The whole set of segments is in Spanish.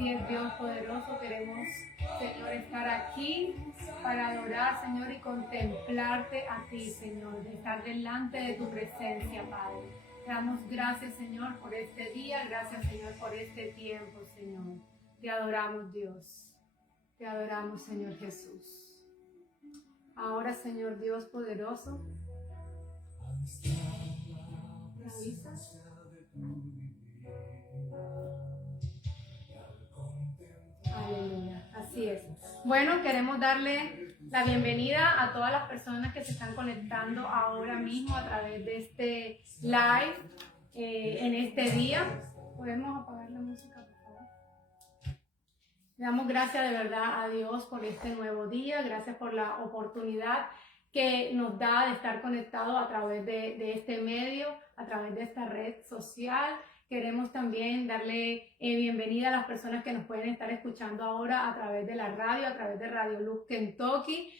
Así es, Dios poderoso, queremos, Señor, estar aquí para adorar, Señor, y contemplarte a ti, Señor, de estar delante de tu presencia, Padre. Te damos gracias, Señor, por este día, gracias, Señor, por este tiempo, Señor. Te adoramos, Dios. Te adoramos, Señor Jesús. Ahora, Señor Dios poderoso, ¿me avisas? Aleluya, así es. Bueno, queremos darle la bienvenida a todas las personas que se están conectando ahora mismo a través de este live en este día. ¿Podemos apagar la música, por favor? Le damos gracias de verdad a Dios por este nuevo día, gracias por la oportunidad que nos da de estar conectados a través de este medio, a través de esta red social. Queremos también darle bienvenida a las personas que nos pueden estar escuchando ahora a través de la radio, a través de Radio Luz Kentucky.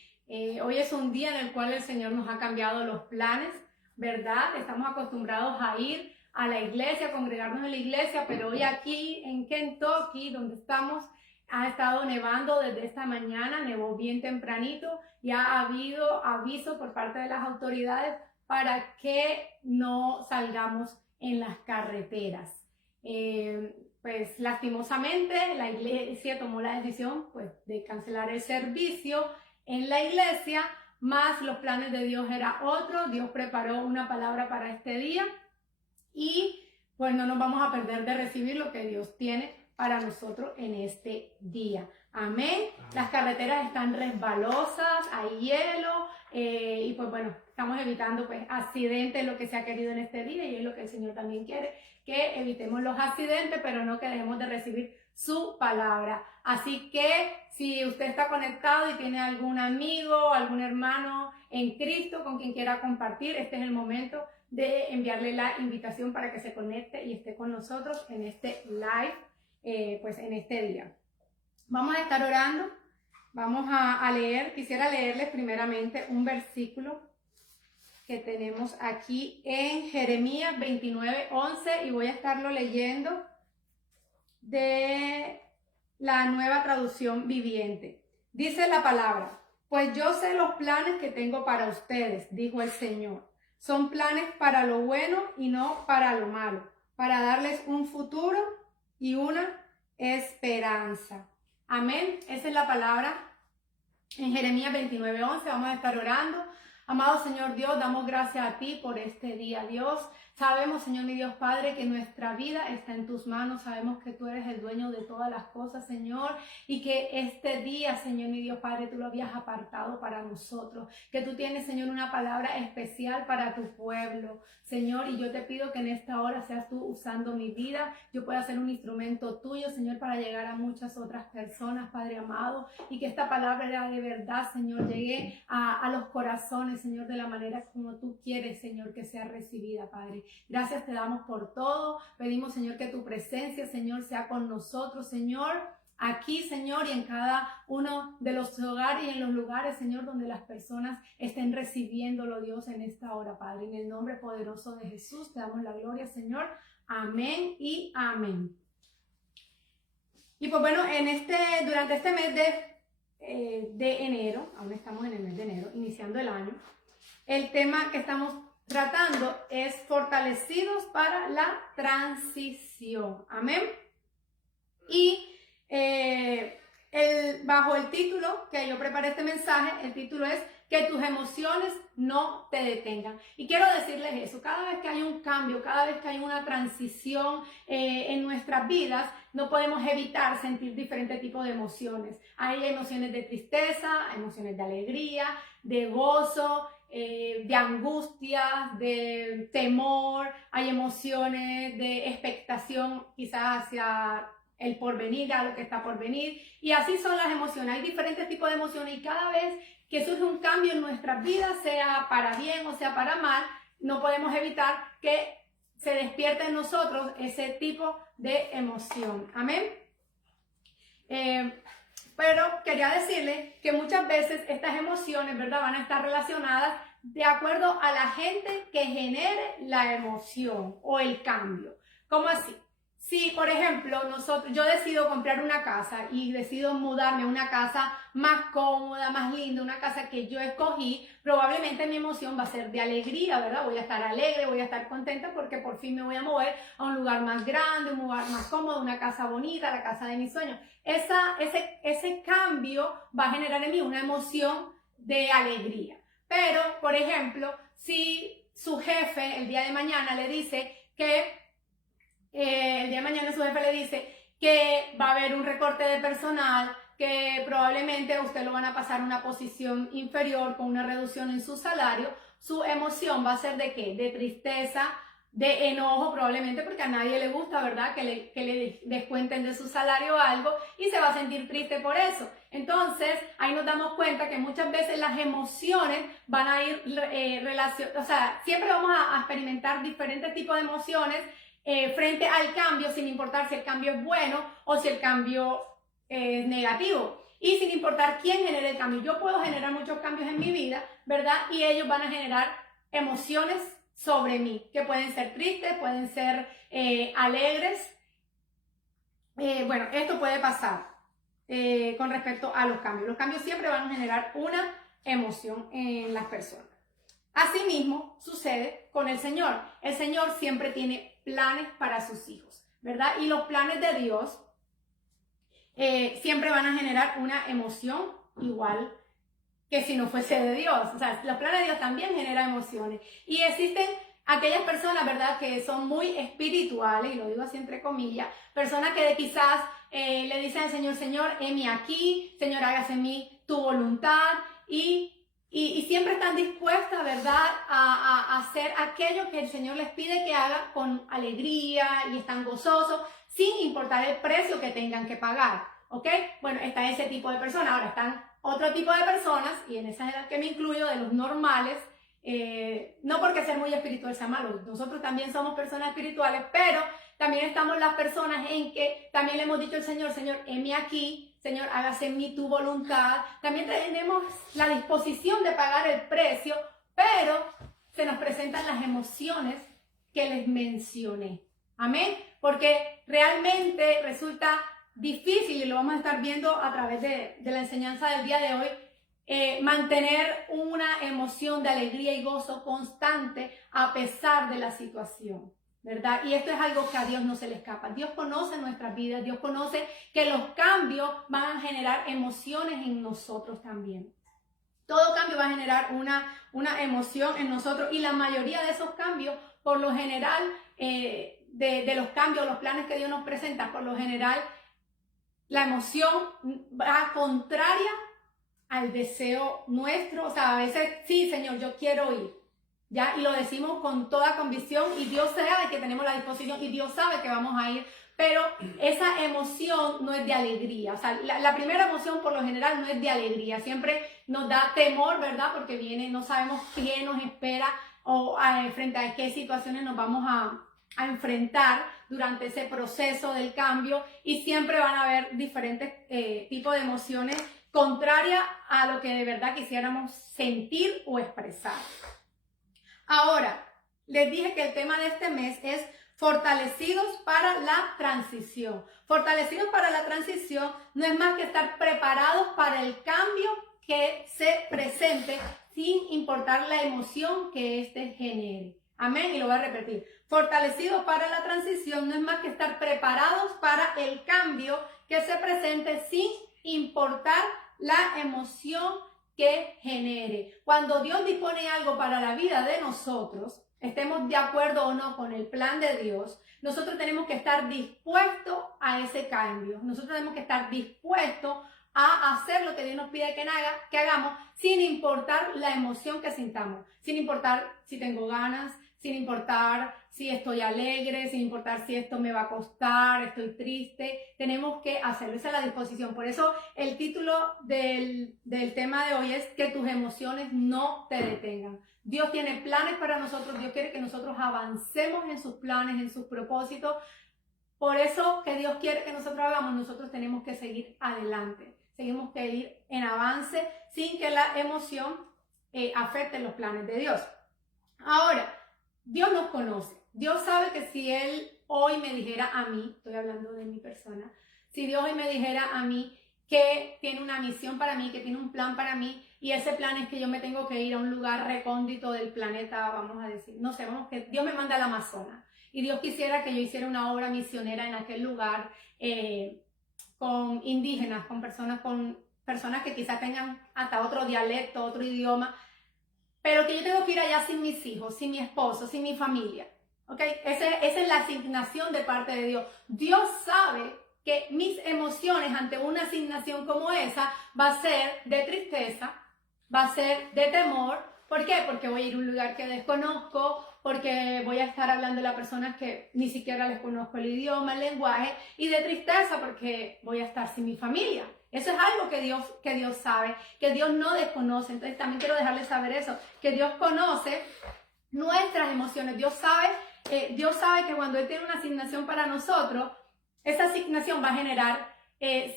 Hoy es un día en el cual el Señor nos ha cambiado los planes, ¿verdad? Estamos acostumbrados a ir a la iglesia, a congregarnos en la iglesia, pero hoy aquí en Kentucky, donde estamos, ha estado nevando desde esta mañana, nevó bien tempranito y ha habido aviso por parte de las autoridades para que no salgamos en las carreteras. Pues lastimosamente la iglesia tomó la decisión pues, de cancelar el servicio en la iglesia, más los planes de Dios era otro. Dios preparó una palabra para este día y pues no nos vamos a perder de recibir lo que Dios tiene para nosotros en este día. Amén. Las carreteras están resbalosas, hay hielo y pues bueno, estamos evitando pues accidentes, lo que se ha querido en este día y es lo que el Señor también quiere, que evitemos los accidentes, pero no que dejemos de recibir su palabra. Así que si usted está conectado y tiene algún amigo, algún hermano en Cristo con quien quiera compartir, este es el momento de enviarle la invitación para que se conecte y esté con nosotros en este live. Pues en este día vamos a estar orando, vamos a leer. Quisiera leerles primeramente un versículo que tenemos aquí en Jeremías 29:11 y voy a estarlo leyendo de la Nueva Traducción Viviente. Dice la palabra: pues yo sé los planes que tengo para ustedes, dijo el Señor. Son planes para lo bueno y no para lo malo, para darles un futuro y una esperanza. Amén. Esa es la palabra en Jeremías 29:11. Vamos a estar orando. Amado Señor Dios, damos gracias a ti por este día, Dios. Sabemos, Señor mi Dios Padre, que nuestra vida está en tus manos. Sabemos que tú eres el dueño de todas las cosas, Señor, y que este día, Señor mi Dios Padre, tú lo habías apartado para nosotros. Que tú tienes, Señor, una palabra especial para tu pueblo, Señor, y yo te pido que en esta hora seas tú usando mi vida. Yo pueda ser un instrumento tuyo, Señor, para llegar a muchas otras personas, Padre amado, y que esta palabra de verdad, Señor, llegue a los corazones, Señor, de la manera como tú quieres, Señor, que sea recibida, Padre. Gracias te damos por todo. Pedimos, Señor, que tu presencia, Señor, sea con nosotros, Señor, aquí, Señor, y en cada uno de los hogares y en los lugares, Señor, donde las personas estén recibiéndolo, Dios, en esta hora, Padre. En el nombre poderoso de Jesús te damos la gloria, Señor. Amén y amén. Y pues bueno, durante este mes de enero, aún estamos en el mes de enero, iniciando el año, el tema que estamos tratando es fortalecidos para la transición. Amén. Y bajo el título que yo preparé este mensaje, el título es que tus emociones no te detengan. Y quiero decirles eso, cada vez que hay un cambio, cada vez que hay una transición en nuestras vidas, no podemos evitar sentir diferentes tipos de emociones. Hay emociones de tristeza, emociones de alegría, de gozo, de angustia, de temor, hay emociones de expectación quizás hacia el porvenir, a lo que está por venir, y así son las emociones. Hay diferentes tipos de emociones y cada vez que surge un cambio en nuestras vidas, sea para bien o sea para mal, no podemos evitar que se despierte en nosotros ese tipo de emoción. Amén. Pero quería decirles que muchas veces estas emociones, ¿verdad?, van a estar relacionadas de acuerdo a la gente que genere la emoción o el cambio. ¿Cómo así? Si, por ejemplo, yo decido comprar una casa y decido mudarme a una casa más cómoda, más linda, una casa que yo escogí, probablemente mi emoción va a ser de alegría, ¿verdad? Voy a estar alegre, voy a estar contenta porque por fin me voy a mover a un lugar más grande, un lugar más cómodo, una casa bonita, la casa de mis sueños. Ese cambio va a generar en mí una emoción de alegría. Pero, por ejemplo, si su jefe el día de mañana le dice que el día de mañana su jefe le dice que va a haber un recorte de personal, que probablemente usted lo van a pasar a una posición inferior con una reducción en su salario, su emoción va a ser ¿de qué? De tristeza, de enojo probablemente, porque a nadie le gusta, ¿verdad? Que le descuenten de su salario algo y se va a sentir triste por eso. Entonces, ahí nos damos cuenta que muchas veces las emociones van a ir o sea, siempre vamos a experimentar diferentes tipos de emociones frente al cambio, sin importar si el cambio es bueno o si el cambio es negativo. Y sin importar quién genere el cambio. Yo puedo generar muchos cambios en mi vida, ¿verdad? Y ellos van a generar emociones sobre mí, que pueden ser tristes, pueden ser alegres. Bueno, esto puede pasar con respecto a los cambios. Los cambios siempre van a generar una emoción en las personas. Asimismo, sucede con el Señor. El Señor siempre tiene planes para sus hijos, ¿verdad? Y los planes de Dios siempre van a generar una emoción igual que si no fuese de Dios. O sea, los planes de Dios también generan emociones. Y existen aquellas personas, ¿verdad?, que son muy espirituales, y lo digo así entre comillas, personas que quizás le dicen al Señor, Señor, heme aquí, Señor, hágase en mí tu voluntad, y siempre están dispuestas, ¿verdad?, a hacer aquello que el Señor les pide que haga con alegría y están gozosos, sin importar el precio que tengan que pagar, ¿ok? Bueno, está ese tipo de personas. Ahora están otro tipo de personas, y en esa es la que me incluyo, de los normales, no porque ser muy espiritual sea malo, nosotros también somos personas espirituales, pero también estamos las personas en que también le hemos dicho al Señor, Señor, heme aquí, Señor, hágase en mí tu voluntad. También tenemos la disposición de pagar el precio, pero se nos presentan las emociones que les mencioné. Amén. Porque realmente resulta difícil, y lo vamos a estar viendo a través de la enseñanza del día de hoy, mantener una emoción de alegría y gozo constante a pesar de la situación, ¿verdad? Y esto es algo que a Dios no se le escapa. Dios conoce nuestras vidas, Dios conoce que los cambios van a generar emociones en nosotros también. Todo cambio va a generar una emoción en nosotros, y la mayoría de esos cambios, por lo general, de los cambios, los planes que Dios nos presenta, por lo general, la emoción va contraria al deseo nuestro. O sea, a veces, sí, Señor, yo quiero ir, ¿ya? Y lo decimos con toda convicción, y Dios sabe que tenemos la disposición, y Dios sabe que vamos a ir, pero esa emoción no es de alegría. O sea, la primera emoción por lo general no es de alegría, siempre nos da temor, ¿verdad? Porque viene, no sabemos qué nos espera, o frente a qué situaciones nos vamos a enfrentar durante ese proceso del cambio, y siempre van a haber diferentes tipos de emociones contrarias a lo que de verdad quisiéramos sentir o expresar. Ahora, les dije que el tema de este mes es fortalecidos para la transición. Fortalecidos para la transición no es más que estar preparados para el cambio que se presente, sin importar la emoción que éste genere. Amén, y lo voy a repetir. Fortalecidos para la transición no es más que estar preparados para el cambio que se presente, sin importar la emoción que genere. Cuando Dios dispone algo para la vida de nosotros, estemos de acuerdo o no con el plan de Dios, nosotros tenemos que estar dispuestos a ese cambio. Nosotros tenemos que estar dispuestos a hacer lo que Dios nos pide que hagamos, sin importar la emoción que sintamos, sin importar si tengo ganas, sin importar si estoy alegre, sin importar si esto me va a costar, estoy triste. Tenemos que hacerlo, esa es la disposición. Por eso el título del tema de hoy es que tus emociones no te detengan. Dios tiene planes para nosotros, Dios quiere que nosotros avancemos en sus planes, en sus propósitos. Por eso que Dios quiere que nosotros hagamos, nosotros tenemos que seguir adelante. Seguimos que ir en avance sin que la emoción afecte los planes de Dios. Ahora, Dios nos conoce. Dios sabe que si Él hoy me dijera a mí, estoy hablando de mi persona, si Dios hoy me dijera a mí que tiene una misión para mí, que tiene un plan para mí, y ese plan es que yo me tengo que ir a un lugar recóndito del planeta, vamos a decir, no sé, vamos, que Dios me manda al Amazonas, y Dios quisiera que yo hiciera una obra misionera en aquel lugar, con indígenas, con personas que quizás tengan hasta otro dialecto, otro idioma, pero que yo tengo que ir allá sin mis hijos, sin mi esposo, sin mi familia. ¿Ok? Esa es la asignación de parte de Dios. Dios sabe que mis emociones ante una asignación como esa va a ser de tristeza, va a ser de temor. ¿Por qué? Porque voy a ir a un lugar que desconozco, porque voy a estar hablando a personas que ni siquiera les conozco el idioma, el lenguaje, y de tristeza porque voy a estar sin mi familia. Eso es algo que Dios sabe, que Dios no desconoce. Entonces también quiero dejarles saber eso, que Dios conoce nuestras emociones. Dios sabe que cuando Él tiene una asignación para nosotros, esa asignación va a generar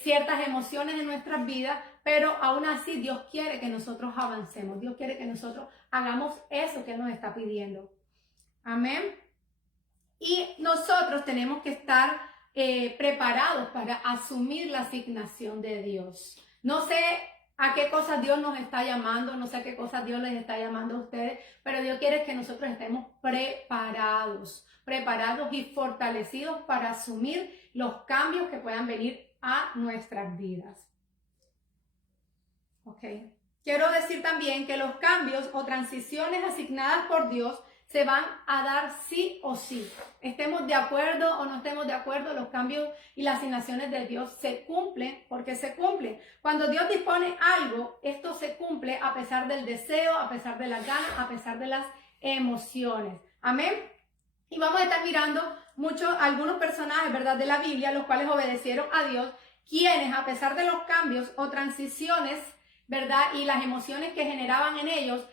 ciertas emociones en nuestras vidas, pero aún así Dios quiere que nosotros avancemos. Dios quiere que nosotros hagamos eso que Él nos está pidiendo. Amén. Y nosotros tenemos que estar preparados para asumir la asignación de Dios. No sé a qué cosas Dios nos está llamando, no sé a qué cosas Dios les está llamando a ustedes, pero Dios quiere que nosotros estemos preparados y fortalecidos para asumir los cambios que puedan venir a nuestras vidas. Ok. Quiero decir también que los cambios o transiciones asignadas por Dios se van a dar sí o sí. Estemos de acuerdo o no estemos de acuerdo, los cambios y las asignaciones de Dios se cumplen porque se cumplen. Cuando Dios dispone algo, esto se cumple a pesar del deseo, a pesar de las ganas, a pesar de las emociones. Amén. Y vamos a estar mirando algunos personajes, ¿verdad?, de la Biblia, los cuales obedecieron a Dios, quienes a pesar de los cambios o transiciones, ¿verdad?, y las emociones que generaban en ellos,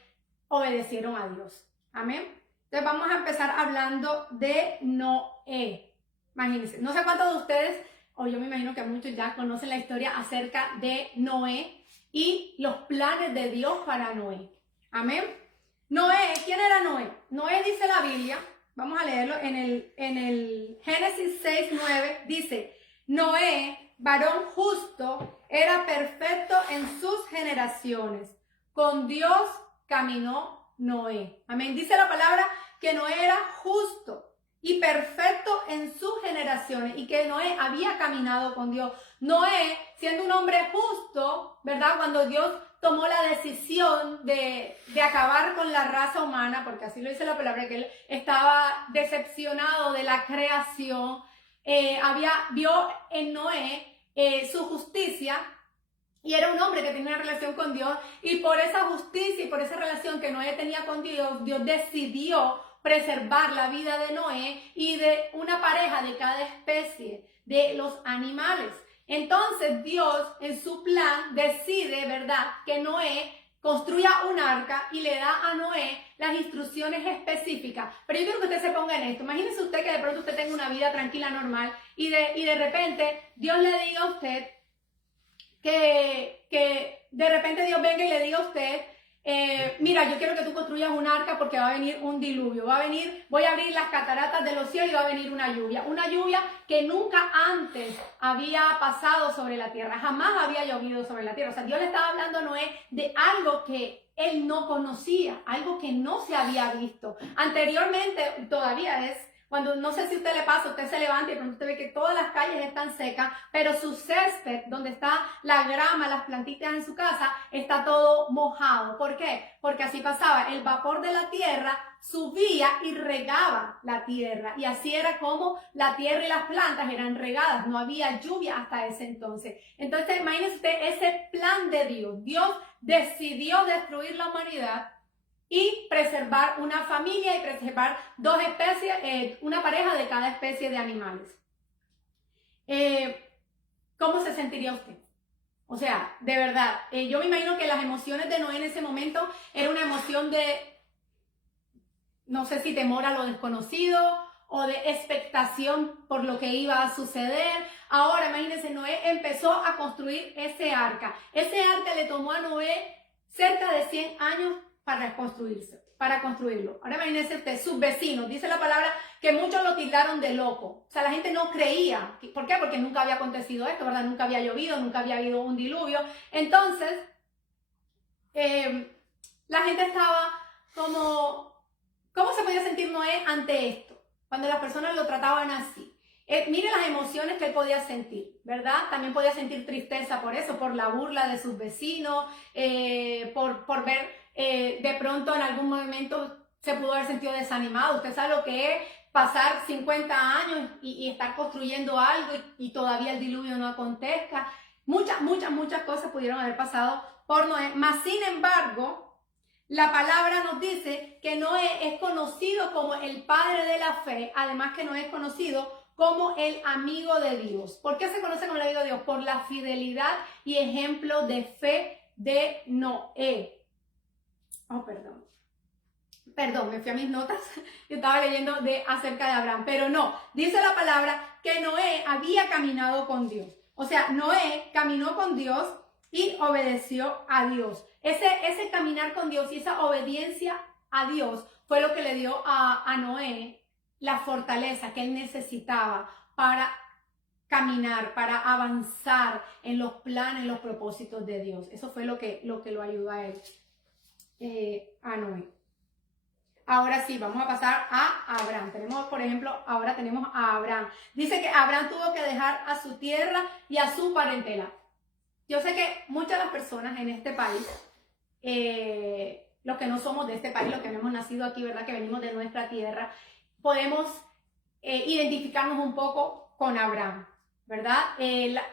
obedecieron a Dios. Amén. Entonces vamos a empezar hablando de Noé. Imagínense, no sé cuántos de ustedes, o yo me imagino que muchos ya conocen la historia acerca de Noé y los planes de Dios para Noé. Amén. Noé, ¿quién era Noé? Noé, dice la Biblia, vamos a leerlo en el Génesis 6:9, dice: Noé, varón justo, era perfecto en sus generaciones. Con Dios caminó Noé. Amén. Dice la palabra que Noé era justo y perfecto en sus generaciones y que Noé había caminado con Dios. Noé, siendo un hombre justo, ¿verdad?, cuando Dios tomó la decisión de acabar con la raza humana, porque así lo dice la palabra, que él estaba decepcionado de la creación, vio en Noé su justicia. Y era un hombre que tenía una relación con Dios, y por esa justicia y por esa relación que Noé tenía con Dios, Dios decidió preservar la vida de Noé y de una pareja de cada especie de los animales. Entonces Dios en su plan decide, ¿verdad?, que Noé construya un arca y le da a Noé las instrucciones específicas. Pero yo quiero que usted se ponga en esto. Imagínese usted que de pronto usted tenga una vida tranquila, normal, y de repente Dios le diga a usted que de repente Dios venga y le diga a usted: mira, yo quiero que tú construyas un arca porque va a venir un diluvio, voy a abrir las cataratas de los cielos y va a venir una lluvia que nunca antes había pasado sobre la tierra, jamás había llovido sobre la tierra. O sea, Dios le estaba hablando a Noé de algo que él no conocía, algo que no se había visto anteriormente. Todavía es cuando, no sé si a usted le pasa, usted se levanta y pronto usted ve que todas las calles están secas, pero su césped, donde está la grama, las plantitas en su casa, está todo mojado. ¿Por qué? Porque así pasaba, el vapor de la tierra subía y regaba la tierra, y así era como la tierra y las plantas eran regadas, no había lluvia hasta ese entonces. Entonces imagínese usted ese plan de Dios. Dios decidió destruir la humanidad y preservar una familia y preservar dos especies, una pareja de cada especie de animales. ¿Cómo se sentiría usted? O sea, de verdad, yo me imagino que las emociones de Noé en ese momento era una emoción de, no sé si temor a lo desconocido o de expectación por lo que iba a suceder. Ahora, imagínense, Noé empezó a construir ese arca. Ese arca le tomó a Noé cerca de 100 años para reconstruirse. para construirlo. Ahora imagínense usted, sus vecinos, dice la palabra que muchos lo tildaron de loco. O sea, la gente no creía. ¿Por qué? Porque nunca había acontecido esto, ¿verdad? Nunca había llovido, nunca había habido un diluvio. Entonces, la gente estaba como, ¿cómo se podía sentir Noé ante esto? Cuando las personas lo trataban así. Mire las emociones que él podía sentir, ¿verdad? También podía sentir tristeza por eso, por la burla de sus vecinos, por ver de pronto en algún momento se pudo haber sentido desanimado. Usted sabe lo que es pasar 50 años y estar construyendo algo y todavía el diluvio no acontezca. Muchas cosas pudieron haber pasado por Noé. Mas, sin embargo, la palabra nos dice que Noé es conocido como el padre de la fe, además que Noé es conocido como el amigo de Dios. ¿Por qué se conoce como el amigo de Dios? Por la fidelidad y ejemplo de fe de Noé. Oh, perdón, me fui a mis notas. Yo estaba leyendo acerca de Abraham, pero no. Dice la palabra que Noé había caminado con Dios. O sea, Noé caminó con Dios y obedeció a Dios. Ese caminar con Dios y esa obediencia a Dios fue lo que le dio a Noé la fortaleza que él necesitaba para caminar, para avanzar en los planes, en los propósitos de Dios. Eso fue lo que lo ayudó a él, a Noé. Ahora sí, vamos a pasar a Abraham. Ahora tenemos a Abraham. Dice que Abraham tuvo que dejar a su tierra y a su parentela. Yo sé que muchas de las personas en este país, los que no somos de este país, los que no hemos nacido aquí, ¿verdad? Que venimos de nuestra tierra, podemos identificarnos un poco con Abraham, ¿verdad?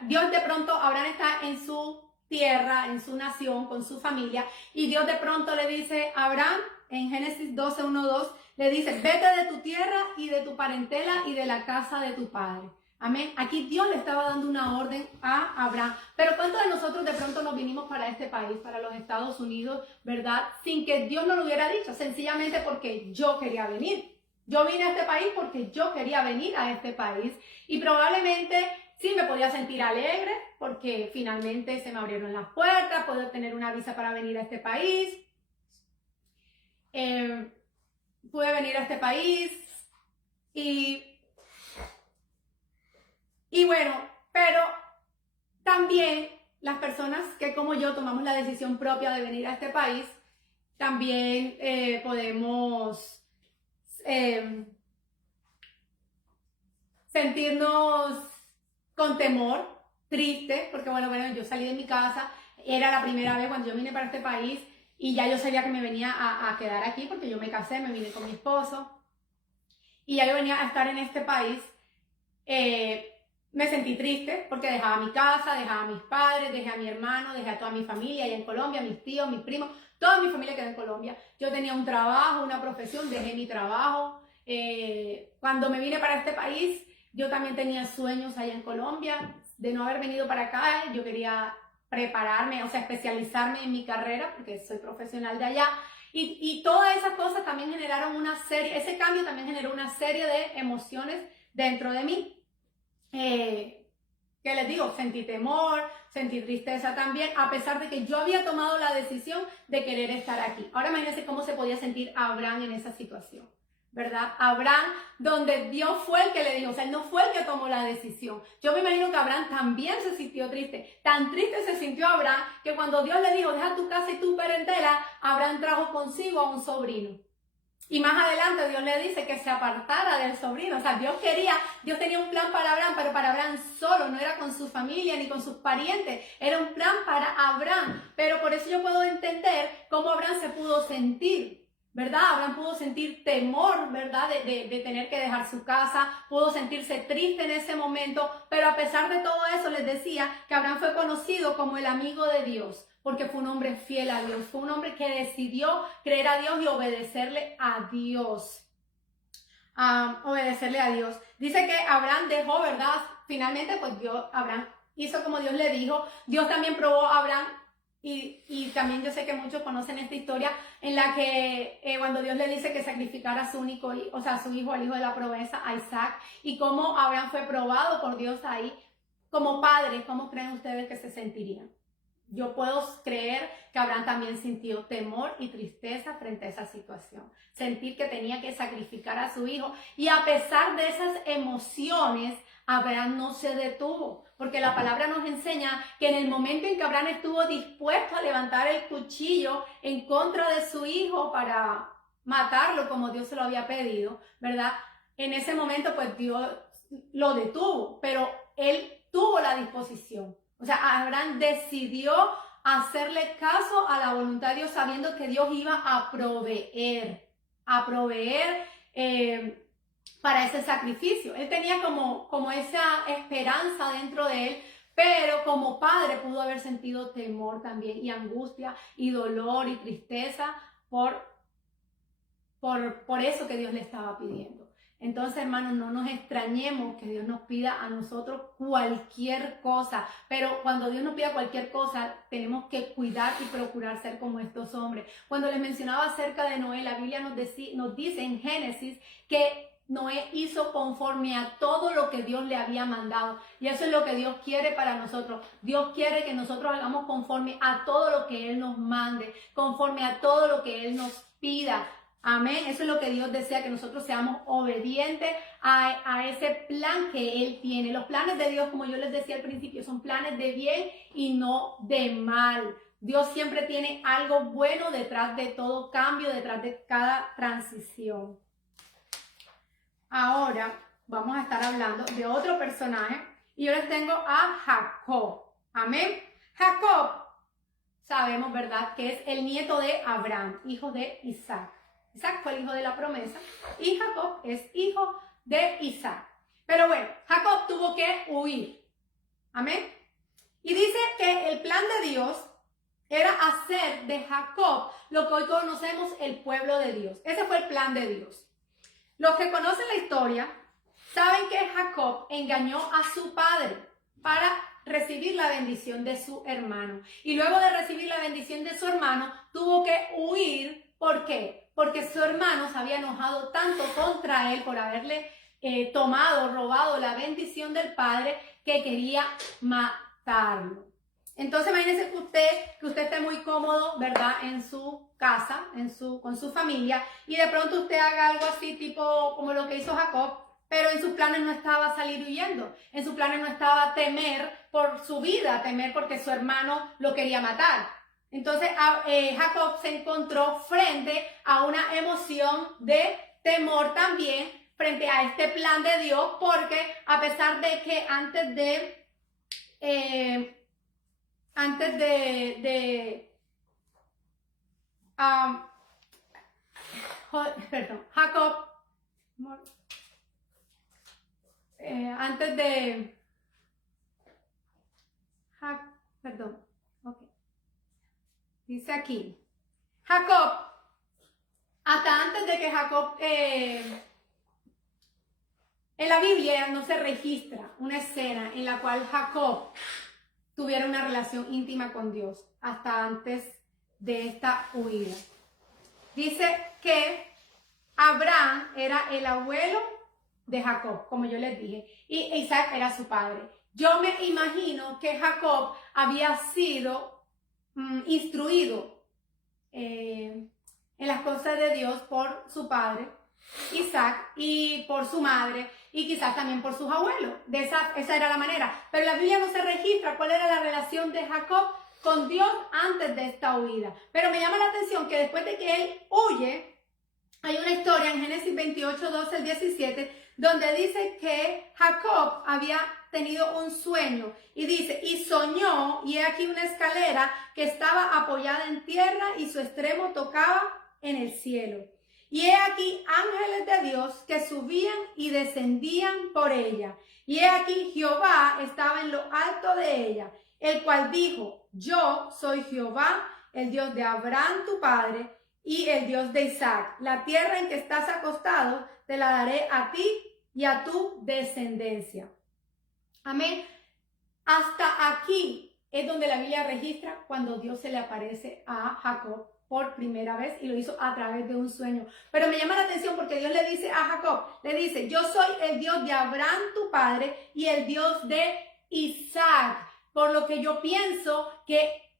Dios de pronto, Abraham está en su tierra, en su nación, con su familia, y Dios de pronto le dice a Abraham, en Génesis 12, 1, 2, le dice, vete de tu tierra y de tu parentela y de la casa de tu padre. Amén. Aquí Dios le estaba dando una orden a Abraham. Pero ¿cuántos de nosotros de pronto nos vinimos para este país, para los Estados Unidos, ¿verdad? Sin que Dios nos lo hubiera dicho, sencillamente porque yo quería venir. Yo vine a este país porque yo quería venir a este país y probablemente sí me podía sentir alegre porque finalmente se me abrieron las puertas, puedo tener una visa para venir a este país. Pude venir a este país y bueno, pero también las personas que como yo tomamos la decisión propia de venir a este país, también podemos sentirnos con temor, triste, porque bueno, yo salí de mi casa, era la primera vez cuando yo vine para este país y ya yo sabía que me venía a quedar aquí porque yo me casé, me vine con mi esposo y ya yo venía a estar en este país. Me sentí triste porque dejaba mi casa, dejaba a mis padres, dejé a mi hermano, dejé a toda mi familia allá en Colombia, mis tíos, mis primos, toda mi familia quedó en Colombia. Yo tenía un trabajo, una profesión, dejé mi trabajo. Cuando me vine para este país, yo también tenía sueños allá en Colombia. De no haber venido para acá, yo quería prepararme, o sea, especializarme en mi carrera porque soy profesional de allá. Y todas esas cosas también generaron ese cambio también generó una serie de emociones dentro de mí. ¿Qué les digo? Sentí temor, sentí tristeza también, a pesar de que yo había tomado la decisión de querer estar aquí. Ahora imagínense cómo se podía sentir Abraham en esa situación, ¿verdad? Abraham, donde Dios fue el que le dijo, o sea, él no fue el que tomó la decisión. Yo me imagino que Abraham también se sintió triste. Tan triste se sintió Abraham que cuando Dios le dijo, deja tu casa y tu parentela, Abraham trajo consigo a un sobrino. Y más adelante Dios le dice que se apartara del sobrino. O sea, Dios tenía un plan para Abraham, pero para Abraham solo, no era con su familia ni con sus parientes. Era un plan para Abraham. Pero por eso yo puedo entender cómo Abraham se pudo sentir, ¿verdad? Abraham pudo sentir temor, ¿verdad? De tener que dejar su casa, pudo sentirse triste en ese momento. Pero a pesar de todo eso, les decía que Abraham fue conocido como el amigo de Dios. Porque fue un hombre fiel a Dios, fue un hombre que decidió creer a Dios y obedecerle a Dios. Obedecerle a Dios. Dice que Abraham dejó, ¿verdad? Finalmente, pues Abraham hizo como Dios le dijo. Dios también probó a Abraham y también yo sé que muchos conocen esta historia en la que cuando Dios le dice que sacrificara a su único hijo, o sea, a su hijo, al hijo de la promesa, a Isaac, y cómo Abraham fue probado por Dios ahí como padre. ¿Cómo creen ustedes que se sentirían? yo puedo creer que Abraham también sintió temor y tristeza frente a esa situación. Sentir que tenía que sacrificar a su hijo. Y a pesar de esas emociones, Abraham no se detuvo. Porque la palabra nos enseña que en el momento en que Abraham estuvo dispuesto a levantar el cuchillo en contra de su hijo para matarlo como Dios se lo había pedido, ¿verdad? En ese momento pues Dios lo detuvo, pero él tuvo la disposición. O sea, Abraham decidió hacerle caso a la voluntad de Dios sabiendo que Dios iba a proveer para ese sacrificio. Él tenía como esa esperanza dentro de él, pero como padre pudo haber sentido temor también y angustia y dolor y tristeza por eso que Dios le estaba pidiendo. Entonces, hermanos, no nos extrañemos que Dios nos pida a nosotros cualquier cosa, pero cuando Dios nos pida cualquier cosa, tenemos que cuidar y procurar ser como estos hombres. Cuando les mencionaba acerca de Noé, la Biblia nos dice en Génesis que Noé hizo conforme a todo lo que Dios le había mandado. Y eso es lo que Dios quiere para nosotros. Dios quiere que nosotros hagamos conforme a todo lo que Él nos mande, conforme a todo lo que Él nos pida. Amén. Eso es lo que Dios desea, que nosotros seamos obedientes a ese plan que Él tiene. Los planes de Dios, como yo les decía al principio, son planes de bien y no de mal. Dios siempre tiene algo bueno detrás de todo cambio, detrás de cada transición. Ahora vamos a estar hablando de otro personaje y yo les tengo a Jacob. Amén. Jacob, sabemos, ¿verdad?, que es el nieto de Abraham, hijo de Isaac. Isaac fue el hijo de la promesa y Jacob es hijo de Isaac. Pero bueno, Jacob tuvo que huir. Amén. Y dice que el plan de Dios era hacer de Jacob lo que hoy conocemos el pueblo de Dios. Ese fue el plan de Dios. Los que conocen la historia saben que Jacob engañó a su padre para recibir la bendición de su hermano. Y luego de recibir la bendición de su hermano, tuvo que huir. ¿Por qué? Porque su hermano se había enojado tanto contra él por haberle robado la bendición del padre, que quería matarlo. Entonces imagínense que usted esté muy cómodo, ¿verdad?, en su casa, con su familia, y de pronto usted haga algo así, tipo como lo que hizo Jacob, pero en sus planes no estaba salir huyendo, en sus planes no estaba temer por su vida, temer porque su hermano lo quería matar. Entonces Jacob se encontró frente a una emoción de temor también frente a este plan de Dios, porque a pesar de que Jacob, dice aquí, Jacob, hasta antes de que Jacob, en la Biblia no se registra una escena en la cual Jacob tuviera una relación íntima con Dios, hasta antes de esta huida. Dice que Abraham era el abuelo de Jacob, como yo les dije, y Isaac era su padre. Yo me imagino que Jacob había sido instruido en las cosas de Dios por su padre, Isaac, y por su madre, y quizás también por sus abuelos. Esa era la manera. Pero en la Biblia no se registra cuál era la relación de Jacob con Dios antes de esta huida. Pero me llama la atención que después de que él huye, hay una historia en Génesis 28, 12 al 17, donde dice que Jacob había tenido un sueño y dice, y soñó, y he aquí una escalera que estaba apoyada en tierra y su extremo tocaba en el cielo. Y he aquí ángeles de Dios que subían y descendían por ella. Y he aquí Jehová estaba en lo alto de ella, el cual dijo, yo soy Jehová, el Dios de Abraham tu padre, y el Dios de Isaac. La tierra en que estás acostado te la daré a ti y a tu descendencia. Amén. Hasta aquí es donde la Biblia registra cuando Dios se le aparece a Jacob por primera vez, y lo hizo a través de un sueño. Pero me llama la atención porque Dios le dice a Jacob, le dice, yo soy el Dios de Abraham tu padre y el Dios de Isaac. Por lo que yo pienso que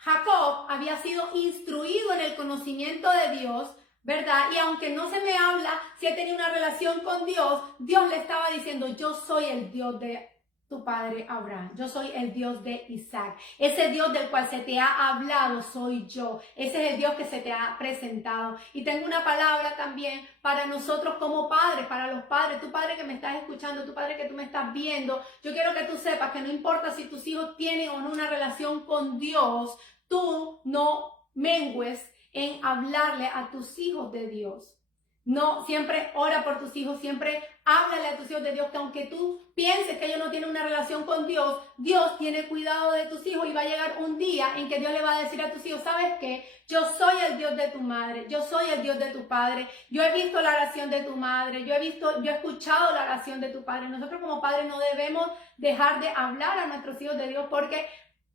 Jacob había sido instruido en el conocimiento de Dios, ¿verdad? Y aunque no se me habla si él tenía una relación con Dios, Dios le estaba diciendo, yo soy el Dios de tu padre Abraham, yo soy el Dios de Isaac, ese Dios del cual se te ha hablado soy yo, ese es el Dios que se te ha presentado. Y tengo una palabra también para nosotros como padres, para los padres, tu padre que me estás escuchando, tu padre que tú me estás viendo, yo quiero que tú sepas que no importa si tus hijos tienen o no una relación con Dios, tú no mengues en hablarle a tus hijos de Dios. No, siempre ora por tus hijos, siempre háblale a tus hijos de Dios, que aunque tú pienses que ellos no tienen una relación con Dios, Dios tiene cuidado de tus hijos y va a llegar un día en que Dios le va a decir a tus hijos, ¿sabes qué? Yo soy el Dios de tu madre, yo soy el Dios de tu padre, yo he visto la oración de tu madre, yo he escuchado la oración de tu padre. Nosotros como padres no debemos dejar de hablar a nuestros hijos de Dios porque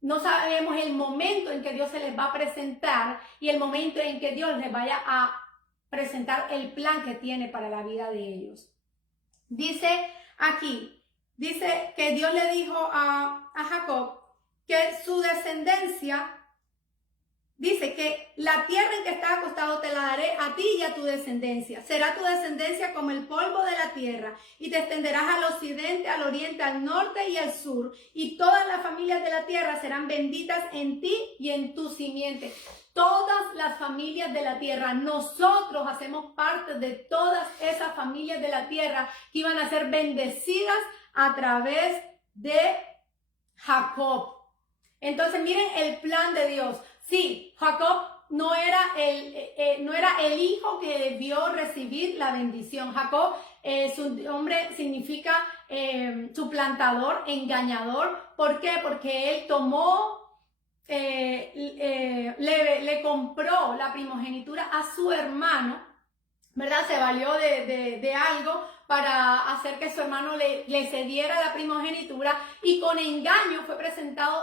no sabemos el momento en que Dios se les va a presentar y el momento en que Dios les vaya a presentar el plan que tiene para la vida de ellos. Dice aquí, dice que Dios le dijo a Jacob que su descendencia, dice que la tierra en que estás acostado te la daré a ti y a tu descendencia. Será tu descendencia como el polvo de la tierra y te extenderás al occidente, al oriente, al norte y al sur. Y todas las familias de la tierra serán benditas en ti y en tu simiente. Todas las familias de la tierra, nosotros hacemos parte de todas esas familias de la tierra que iban a ser bendecidas a través de Jacob. Entonces miren el plan de Dios. Sí, Jacob no era el hijo que debió recibir la bendición. Jacob, su nombre significa suplantador, engañador. ¿Por qué? Porque él tomó, le compró la primogenitura a su hermano, ¿verdad? Se valió de algo para hacer que su hermano le cediera la primogenitura y con engaño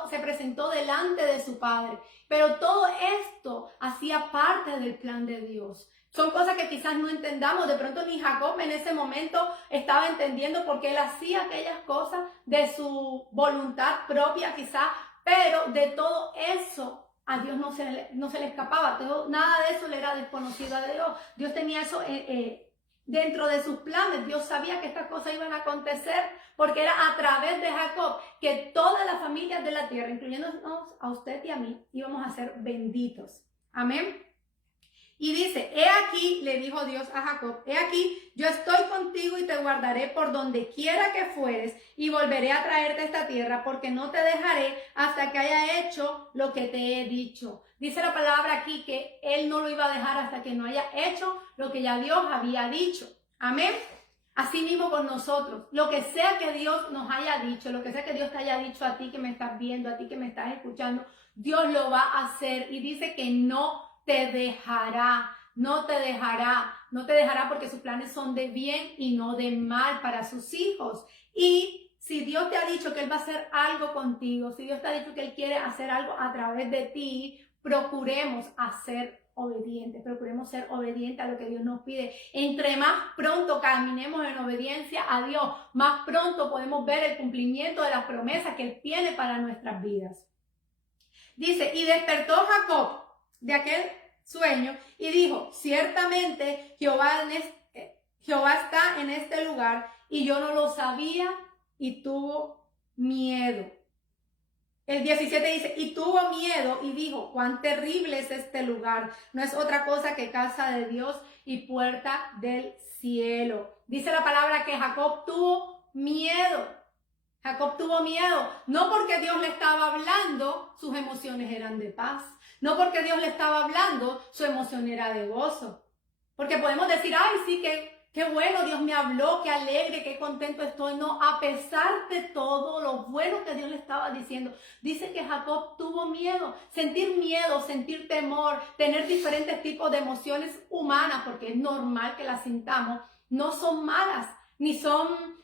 se presentó delante de su padre. Pero todo esto hacía parte del plan de Dios. Son cosas que quizás no entendamos. De pronto ni Jacob en ese momento estaba entendiendo por qué él hacía aquellas cosas de su voluntad propia quizás, pero de todo eso a Dios no se le escapaba. Nada de eso le era desconocido a Dios. Dios tenía eso dentro de sus planes. Dios sabía que estas cosas iban a acontecer porque era a través de Jacob que todas las familias de la tierra, incluyéndonos a usted y a mí, íbamos a ser benditos. Amén. Y dice, he aquí, le dijo Dios a Jacob, he aquí, yo estoy contigo y te guardaré por donde quiera que fueres y volveré a traerte a esta tierra porque no te dejaré hasta que haya hecho lo que te he dicho. Dice la palabra aquí que él no lo iba a dejar hasta que no haya hecho lo que ya Dios había dicho. Amén. Así mismo con nosotros, lo que sea que Dios nos haya dicho, lo que sea que Dios te haya dicho a ti que me estás viendo, a ti que me estás escuchando, Dios lo va a hacer y dice que no te dejará, no te dejará porque sus planes son de bien y no de mal para sus hijos. Y si Dios te ha dicho que Él va a hacer algo contigo, si Dios te ha dicho que Él quiere hacer algo a través de ti, procuremos ser obedientes a lo que Dios nos pide. Entre más pronto caminemos en obediencia a Dios, más pronto podemos ver el cumplimiento de las promesas que Él tiene para nuestras vidas. Dice, y despertó Jacob de aquel sueño y dijo, ciertamente Jehová está en este lugar y yo no lo sabía y tuvo miedo. El 17 dice, y tuvo miedo y dijo, cuán terrible es este lugar, no es otra cosa que casa de Dios y puerta del cielo. Dice la palabra que Jacob tuvo miedo. Jacob tuvo miedo, no porque Dios le estaba hablando, sus emociones eran de paz. No porque Dios le estaba hablando, su emoción era de gozo. Porque podemos decir, ay, sí, qué bueno, Dios me habló, qué alegre, qué contento estoy. No, a pesar de todo lo bueno que Dios le estaba diciendo, dice que Jacob tuvo miedo. Sentir temor, tener diferentes tipos de emociones humanas, porque es normal que las sintamos, no son malas, ni son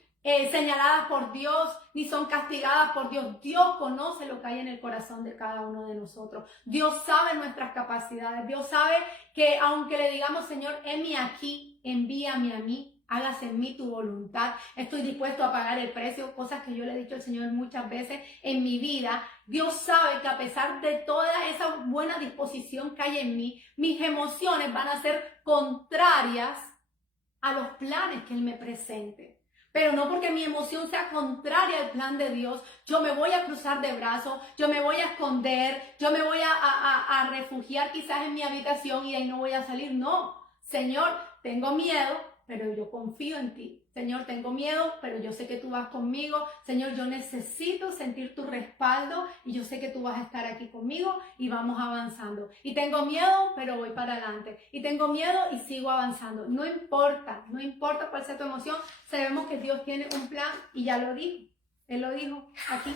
señaladas por Dios, ni son castigadas por Dios. Dios conoce lo que hay en el corazón de cada uno de nosotros. Dios sabe nuestras capacidades. Dios sabe que aunque le digamos, Señor, heme aquí, envíame a mí, hágase en mí tu voluntad. Estoy dispuesto a pagar el precio, cosas que yo le he dicho al Señor muchas veces en mi vida. Dios sabe que a pesar de toda esa buena disposición que hay en mí, mis emociones van a ser contrarias a los planes que Él me presente. Pero no porque mi emoción sea contraria al plan de Dios, yo me voy a cruzar de brazos, yo me voy a esconder, yo me voy a refugiar quizás en mi habitación y ahí no voy a salir. No, Señor, tengo miedo, pero yo confío en ti. Señor, tengo miedo, pero yo sé que tú vas conmigo. Señor, yo necesito sentir tu respaldo y yo sé que tú vas a estar aquí conmigo y vamos avanzando. Y tengo miedo, pero voy para adelante. Y tengo miedo y sigo avanzando. No importa cuál sea tu emoción, sabemos que Dios tiene un plan y ya lo dijo. Él lo dijo aquí,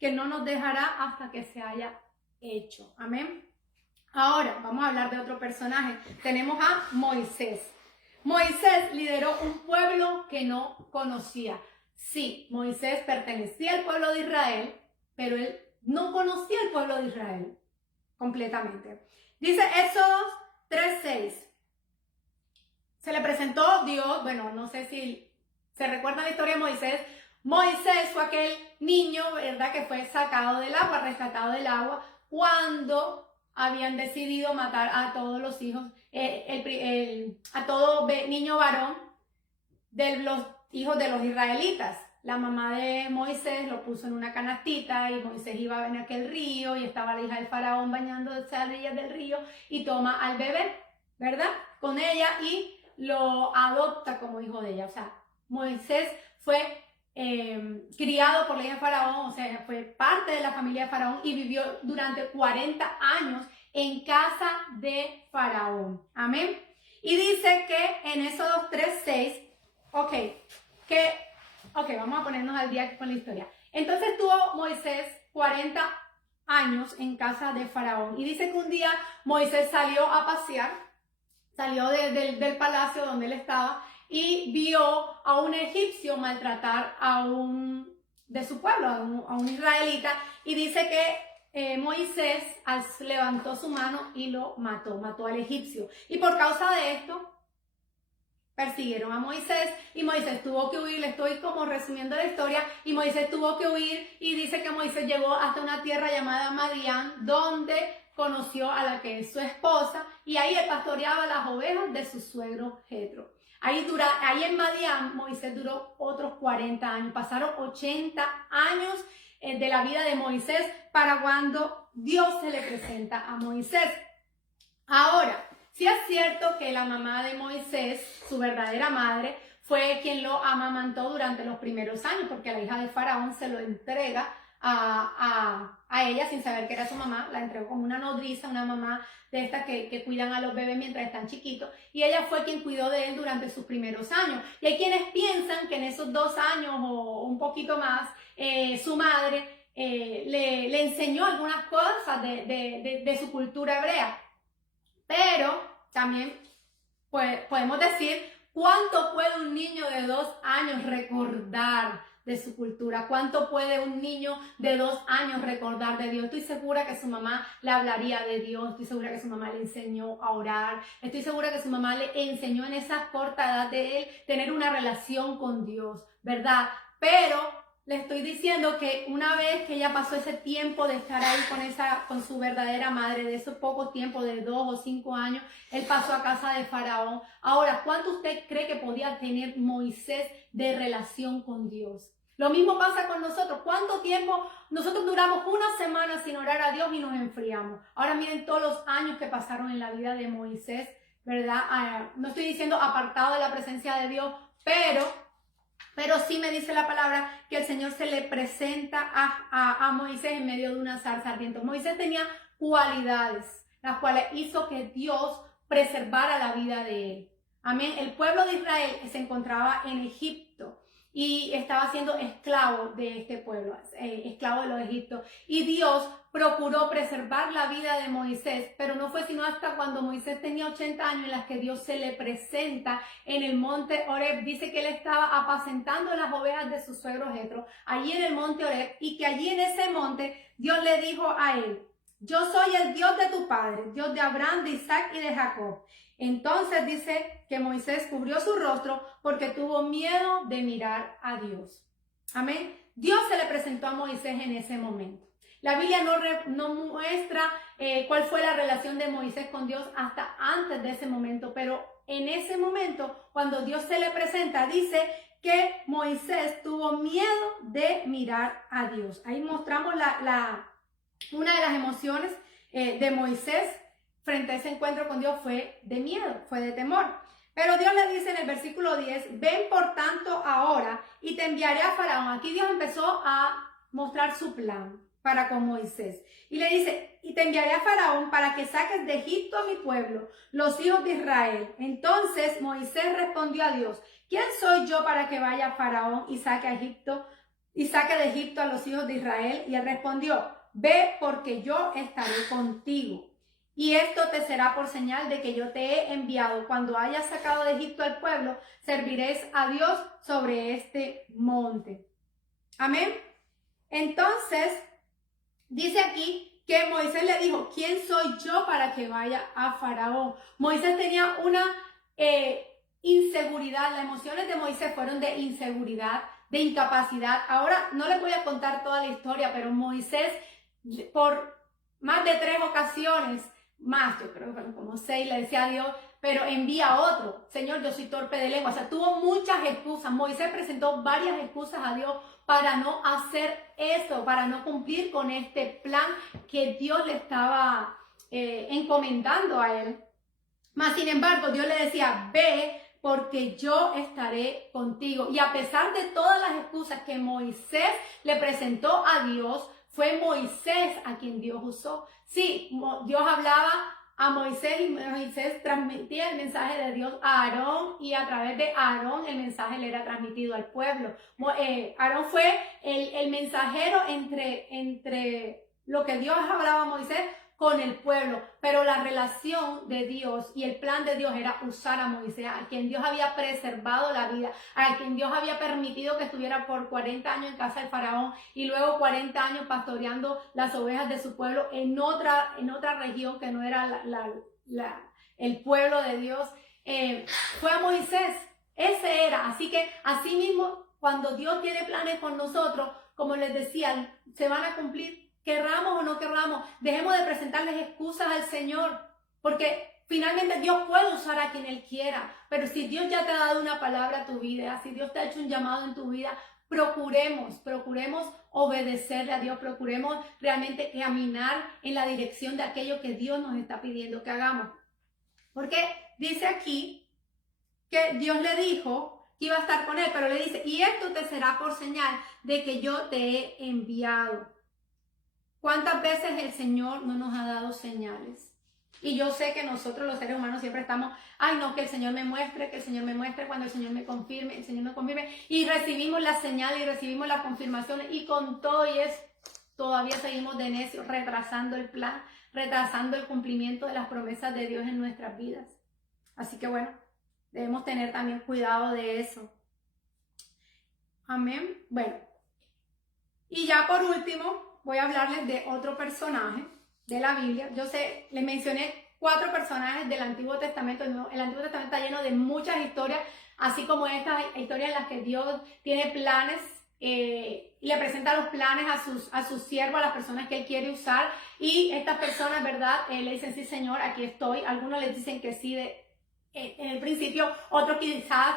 que no nos dejará hasta que se haya hecho. Amén. Ahora, vamos a hablar de otro personaje. Tenemos a Moisés. Moisés lideró un pueblo que no conocía. Sí, Moisés pertenecía al pueblo de Israel, pero él no conocía el pueblo de Israel completamente. Dice Éxodo 3:6. Se le presentó Dios, bueno, no sé si se recuerda la historia de Moisés. Moisés fue aquel niño, ¿verdad?, que fue sacado del agua, rescatado del agua, cuando habían decidido matar a todos los hijos, a todo niño varón de los hijos de los israelitas. La mamá de Moisés lo puso en una canastita y Moisés iba en aquel río y estaba la hija del faraón bañándose a orillas del río y toma al bebé, ¿verdad?, con ella y lo adopta como hijo de ella. O sea, Moisés fue criado por la hija de Faraón, o sea, fue parte de la familia de Faraón y vivió durante 40 años en casa de Faraón. Amén. Y dice que en Éxodo 3:6, vamos a ponernos al día con la historia. Entonces tuvo Moisés 40 años en casa de Faraón. Y dice que un día Moisés salió a pasear, salió del palacio donde él estaba y vio a un egipcio maltratar a un de su pueblo, a un israelita, y dice que Moisés levantó su mano y lo mató al egipcio. Y por causa de esto, persiguieron a Moisés y Moisés tuvo que huir. Le estoy como resumiendo la historia. Y Moisés tuvo que huir y dice que Moisés llegó hasta una tierra llamada Madián, donde conoció a la que es su esposa y ahí él pastoreaba las ovejas de su suegro Jetro. Ahí en Madián Moisés duró otros 40 años. Pasaron 80 años de la vida de Moisés para cuando Dios se le presenta a Moisés. Ahora, sí es cierto que la mamá de Moisés, su verdadera madre, fue quien lo amamantó durante los primeros años, porque la hija de Faraón se lo entrega a ella sin saber que era su mamá. La entregó como una nodriza, una mamá de estas que cuidan a los bebés mientras están chiquitos, y ella fue quien cuidó de él durante sus primeros años. Y hay quienes piensan que en esos 2 años o un poquito más, su madre le enseñó algunas cosas de su cultura hebrea. Pero también podemos decir, ¿cuánto puede un niño de 2 años recordar de su cultura? ¿Cuánto puede un niño de 2 años recordar de Dios? Estoy segura que su mamá le hablaría de Dios, estoy segura que su mamá le enseñó a orar, estoy segura que su mamá le enseñó en esa corta edad de él tener una relación con Dios, ¿verdad? Pero le estoy diciendo que una vez que ella pasó ese tiempo de estar ahí con su verdadera madre, de esos pocos tiempos de 2 o 5 años, él pasó a casa de Faraón. Ahora, ¿cuánto usted cree que podía tener Moisés de relación con Dios? Lo mismo pasa con nosotros. ¿Cuánto tiempo nosotros duramos una semana sin orar a Dios y nos enfriamos? Ahora miren todos los años que pasaron en la vida de Moisés, ¿verdad? No estoy diciendo apartado de la presencia de Dios, pero sí me dice la palabra que el Señor se le presenta a Moisés en medio de una zarza ardiente. Moisés tenía cualidades, las cuales hizo que Dios preservara la vida de él. Amén. El pueblo de Israel se encontraba en Egipto y estaba siendo esclavo de este pueblo, esclavo de los egipcios. Y Dios procuró preservar la vida de Moisés, pero no fue sino hasta cuando Moisés tenía 80 años en las que Dios se le presenta en el monte Horeb. Dice que él estaba apacentando las ovejas de su suegro Jetro, allí en el monte Horeb, y que allí en ese monte Dios le dijo a él: yo soy el Dios de tu padre, Dios de Abraham, de Isaac y de Jacob. Entonces dice que Moisés cubrió su rostro porque tuvo miedo de mirar a Dios. Amén. Dios se le presentó a Moisés en ese momento. La Biblia no muestra cuál fue la relación de Moisés con Dios hasta antes de ese momento, pero en ese momento, cuando Dios se le presenta, dice que Moisés tuvo miedo de mirar a Dios. Ahí mostramos una de las emociones de Moisés frente a ese encuentro con Dios fue de miedo, fue de temor. Pero Dios le dice en el versículo 10, ven por tanto ahora y te enviaré a Faraón. Aquí Dios empezó a mostrar su plan para con Moisés. Y le dice, y te enviaré a Faraón para que saques de Egipto a mi pueblo, los hijos de Israel. Entonces Moisés respondió a Dios, ¿quién soy yo para que vaya a Faraón y saque de Egipto a los hijos de Israel? Y él respondió, ve porque yo estaré contigo. Y esto te será por señal de que yo te he enviado. Cuando hayas sacado de Egipto al pueblo, serviréis a Dios sobre este monte. Amén. Entonces, dice aquí que Moisés le dijo, ¿quién soy yo para que vaya a Faraón? Moisés tenía una inseguridad. Las emociones de Moisés fueron de inseguridad, de incapacidad. Ahora no les voy a contar toda la historia, pero Moisés por más de 3 ocasiones, más, yo creo que fueron como 6, le decía a Dios, pero envía a otro. Señor, yo soy torpe de lengua. O sea, tuvo muchas excusas. Moisés presentó varias excusas a Dios para no hacer esto, para no cumplir con este plan que Dios le estaba encomendando a él. Mas, sin embargo, Dios le decía, ve porque yo estaré contigo. Y a pesar de todas las excusas que Moisés le presentó a Dios, fue Moisés a quien Dios usó. Sí, Dios hablaba a Moisés y Moisés transmitía el mensaje de Dios a Aarón y a través de Aarón el mensaje le era transmitido al pueblo. Aarón fue el mensajero entre lo que Dios hablaba a Moisés con el pueblo, pero la relación de Dios y el plan de Dios era usar a Moisés, a quien Dios había preservado la vida, a quien Dios había permitido que estuviera por 40 años en casa del faraón y luego 40 años pastoreando las ovejas de su pueblo en otra región que no era el pueblo de Dios. Fue a Moisés, ese era. Así que así mismo, cuando Dios tiene planes con nosotros, como les decía, se van a cumplir. Querramos o no querramos, dejemos de presentarles excusas al Señor, porque finalmente Dios puede usar a quien Él quiera, pero si Dios ya te ha dado una palabra a tu vida, si Dios te ha hecho un llamado en tu vida, procuremos obedecerle a Dios, procuremos realmente caminar en la dirección de aquello que Dios nos está pidiendo que hagamos. Porque dice aquí que Dios le dijo que iba a estar con él, pero le dice, y esto te será por señal de que yo te he enviado. ¿Cuántas veces el Señor no nos ha dado señales? Y yo sé que nosotros los seres humanos siempre estamos, ay no, que el Señor me muestre, cuando el Señor me confirme, y recibimos las señales y recibimos las confirmaciones y con todo y eso todavía seguimos de necios, retrasando el plan, retrasando el cumplimiento de las promesas de Dios en nuestras vidas. Así que bueno, debemos tener también cuidado de eso. Amén. Bueno, y ya por último, voy a hablarles de otro personaje de la Biblia. Yo sé, les mencioné 4 personajes del Antiguo Testamento. El Antiguo Testamento está lleno de muchas historias, así como estas historias en las que Dios tiene planes y le presenta los planes a sus siervos, a las personas que Él quiere usar. Y estas personas, ¿verdad? Le dicen, sí, Señor, aquí estoy. Algunos les dicen que sí en el principio, otros quizás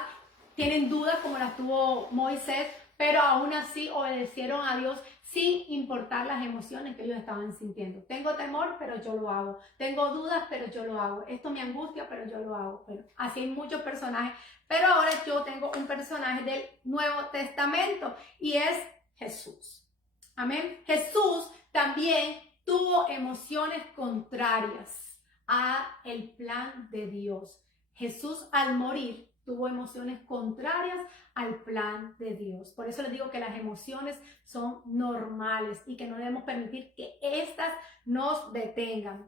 tienen dudas como las tuvo Moisés, pero aún así obedecieron a Dios sin importar las emociones que ellos estaban sintiendo. Tengo temor, pero yo lo hago. Tengo dudas, pero yo lo hago. Esto me angustia, pero yo lo hago. Bueno, así hay muchos personajes. Pero ahora yo tengo un personaje del Nuevo Testamento y es Jesús. Amén. Jesús también tuvo emociones contrarias al plan de Dios. Jesús al morir tuvo emociones contrarias al plan de Dios. Por eso les digo que las emociones son normales y que no debemos permitir que éstas nos detengan.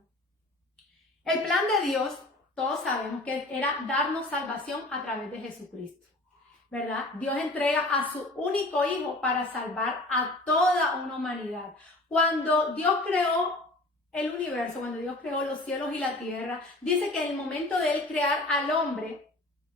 El plan de Dios, todos sabemos que era darnos salvación a través de Jesucristo, ¿verdad? Dios entrega a su único hijo para salvar a toda una humanidad. Cuando Dios creó el universo, cuando Dios creó los cielos y la tierra, dice que en el momento de Él crear al hombre,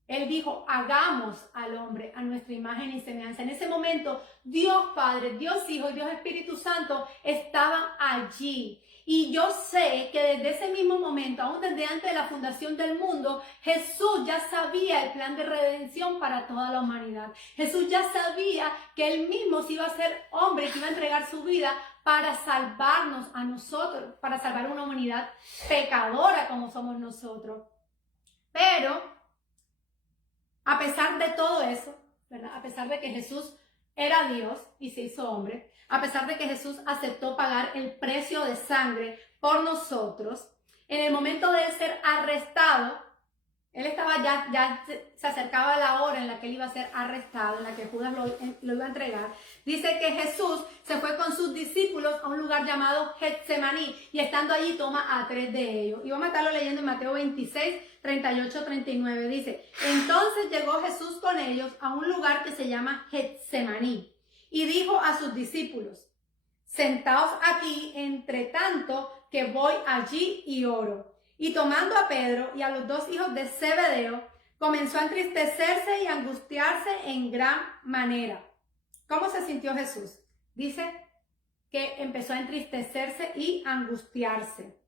Él dijo, hagamos al hombre a nuestra imagen y semejanza. En ese momento, Dios Padre, Dios Hijo y Dios Espíritu Santo estaban allí. Y yo sé que desde ese mismo momento, aún desde antes de la fundación del mundo, Jesús ya sabía el plan de redención para toda la humanidad. Jesús ya sabía que Él mismo se iba a ser hombre, que iba a entregar su vida para salvarnos a nosotros, para salvar una humanidad pecadora como somos nosotros. Pero, a pesar de todo eso, ¿verdad? A pesar de que Jesús era Dios y se hizo hombre, a pesar de que Jesús aceptó pagar el precio de sangre por nosotros, en el momento de ser arrestado, él estaba ya se acercaba la hora en la que él iba a ser arrestado, en la que Judas lo iba a entregar. Dice que Jesús se fue con sus discípulos a un lugar llamado Getsemaní y estando allí toma a 3 de ellos. Y vamos a estarlo leyendo en Mateo 26, 38, 39. Dice, entonces llegó Jesús con ellos a un lugar que se llama Getsemaní y dijo a sus discípulos, sentaos aquí entre tanto que voy allí y oro. Y tomando a Pedro y a los 2 hijos de Zebedeo, comenzó a entristecerse y a angustiarse en gran manera. ¿Cómo se sintió Jesús? Dice que empezó a entristecerse y angustiarse.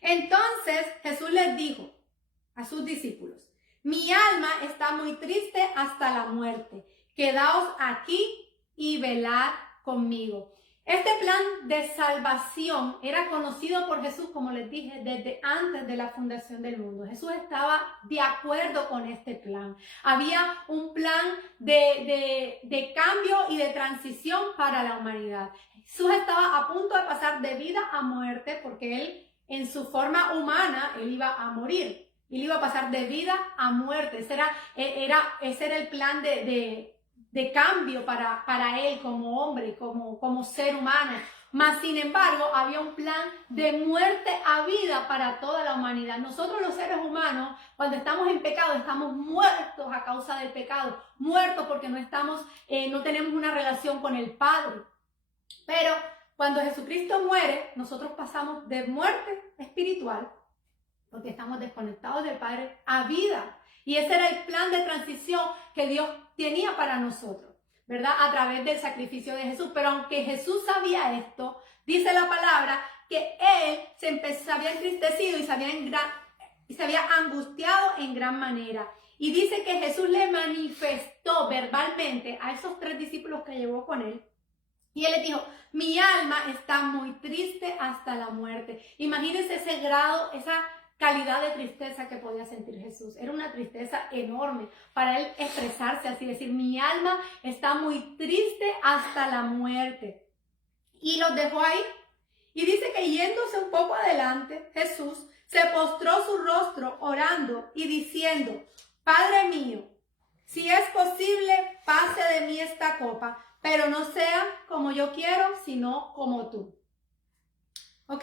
Entonces Jesús les dijo a sus discípulos, mi alma está muy triste hasta la muerte. Quedaos aquí y velad conmigo. Este plan de salvación era conocido por Jesús, como les dije, desde antes de la fundación del mundo. Jesús estaba de acuerdo con este plan. Había un plan de cambio y de transición para la humanidad. Jesús estaba a punto de pasar de vida a muerte porque él, en su forma humana, él iba a morir. Él iba a pasar de vida a muerte. Ese era el plan de cambio para él como hombre, como ser humano. Mas, sin embargo, había un plan de muerte a vida para toda la humanidad. Nosotros los seres humanos, cuando estamos en pecado, estamos muertos a causa del pecado. Muertos porque no tenemos una relación con el Padre. Pero cuando Jesucristo muere, nosotros pasamos de muerte espiritual, porque estamos desconectados del Padre, a vida. Y ese era el plan de transición que Dios tenía para nosotros, ¿verdad? A través del sacrificio de Jesús. Pero aunque Jesús sabía esto, dice la palabra que Él se había entristecido y se había angustiado en gran manera. Y dice que Jesús le manifestó verbalmente a esos 3 discípulos que llevó con Él. Y Él les dijo, mi alma está muy triste hasta la muerte. Imagínense ese grado, esa calidad de tristeza que podía sentir Jesús. Era una tristeza enorme para él expresarse así, decir, mi alma está muy triste hasta la muerte. Y los dejó ahí. Y dice que yéndose un poco adelante, Jesús se postró su rostro orando y diciendo, Padre mío, si es posible, pase de mí esta copa, pero no sea como yo quiero, sino como tú. ¿Ok?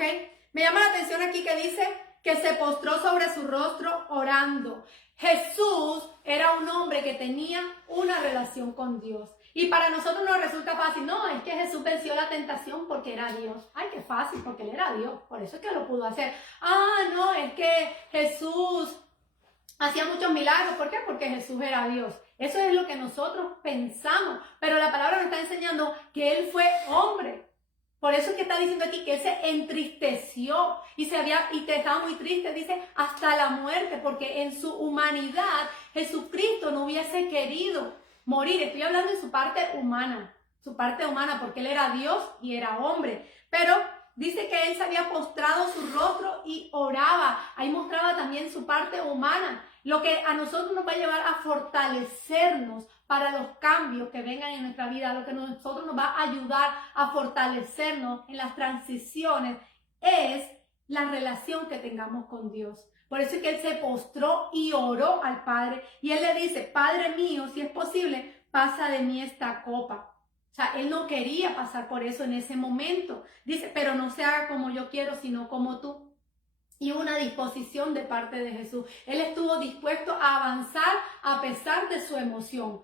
Me llama la atención aquí que dice que se postró sobre su rostro orando. Jesús era un hombre que tenía una relación con Dios. Y para nosotros nos resulta fácil. No, es que Jesús venció la tentación porque era Dios. Ay, qué fácil, porque Él era Dios. Por eso es que lo pudo hacer. Ah, no, es que Jesús hacía muchos milagros. ¿Por qué? Porque Jesús era Dios. Eso es lo que nosotros pensamos. Pero la palabra nos está enseñando que Él fue hombre. Por eso es que está diciendo aquí que Él se entristeció y estaba muy triste, dice, hasta la muerte, porque en su humanidad Jesucristo no hubiese querido morir. Estoy hablando de su parte humana, porque Él era Dios y era hombre. Pero dice que Él se había postrado su rostro y oraba. Ahí mostraba también su parte humana, lo que a nosotros nos va a llevar a fortalecernos para los cambios que vengan en nuestra vida, lo que a nosotros nos va a ayudar a fortalecernos en las transiciones es la relación que tengamos con Dios. Por eso es que Él se postró y oró al Padre y Él le dice, Padre mío, si es posible, pasa de mí esta copa. O sea, Él no quería pasar por eso en ese momento. Dice, pero no se haga como yo quiero, sino como tú. Y una disposición de parte de Jesús. Él estuvo dispuesto a avanzar a pesar de su emoción